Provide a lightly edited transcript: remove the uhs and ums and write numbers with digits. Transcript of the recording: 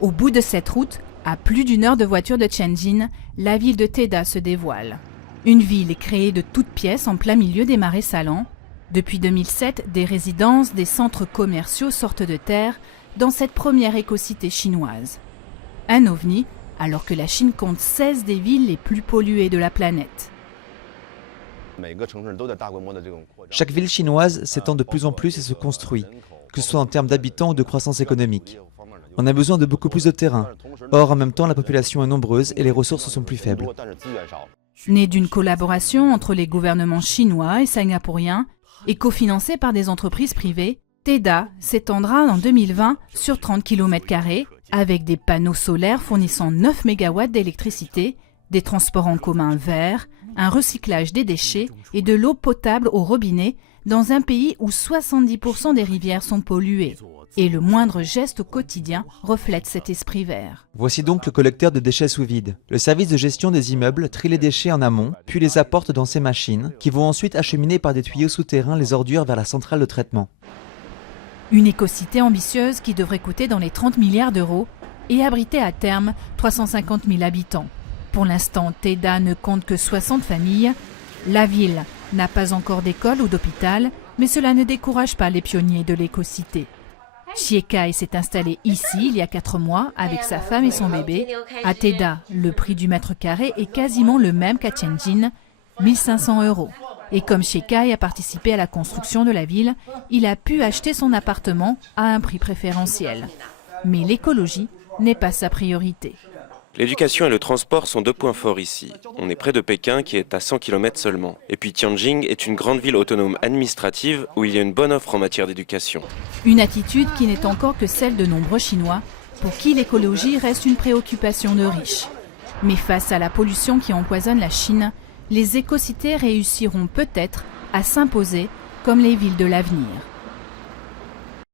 Au bout de cette route, à plus d'1 heure de voiture de Tianjin, la ville de Teda se dévoile. Une ville créée de toutes pièces en plein milieu des marais salants. Depuis 2007, des résidences, des centres commerciaux sortent de terre dans cette première écocité chinoise. Un ovni, alors que la Chine compte 16 des villes les plus polluées de la planète. Chaque ville chinoise s'étend de plus en plus et se construit, que ce soit en termes d'habitants ou de croissance économique. On a besoin de beaucoup plus de terrain. Or, en même temps, la population est nombreuse et les ressources sont plus faibles. Né d'une collaboration entre les gouvernements chinois et singapouriens et cofinancé par des entreprises privées, Teda s'étendra en 2020 sur 30 km² avec des panneaux solaires fournissant 9 MW d'électricité, des transports en commun verts, un recyclage des déchets et de l'eau potable au robinet dans un pays où 70% des rivières sont polluées. Et le moindre geste au quotidien reflète cet esprit vert. Voici donc le collecteur de déchets sous vide. Le service de gestion des immeubles trie les déchets en amont, puis les apporte dans ces machines, qui vont ensuite acheminer par des tuyaux souterrains les ordures vers la centrale de traitement. Une écocité ambitieuse qui devrait coûter dans les 30 milliards d'euros et abriter à terme 350 000 habitants. Pour l'instant, Teda ne compte que 60 familles. La ville n'a pas encore d'école ou d'hôpital, mais cela ne décourage pas les pionniers de l'écocité. Xie Kai s'est installé ici il y a 4 mois avec sa femme et son bébé. À Teda, le prix du mètre carré est quasiment le même qu'à Tianjin, 1 500 €. Et comme Xie Kai a participé à la construction de la ville, il a pu acheter son appartement à un prix préférentiel. Mais l'écologie n'est pas sa priorité. L'éducation et le transport sont 2 points forts ici. On est près de Pékin qui est à 100 km seulement. Et puis Tianjin est une grande ville autonome administrative où il y a une bonne offre en matière d'éducation. Une attitude qui n'est encore que celle de nombreux Chinois, pour qui l'écologie reste une préoccupation de riches. Mais face à la pollution qui empoisonne la Chine, les écocités réussiront peut-être à s'imposer comme les villes de l'avenir.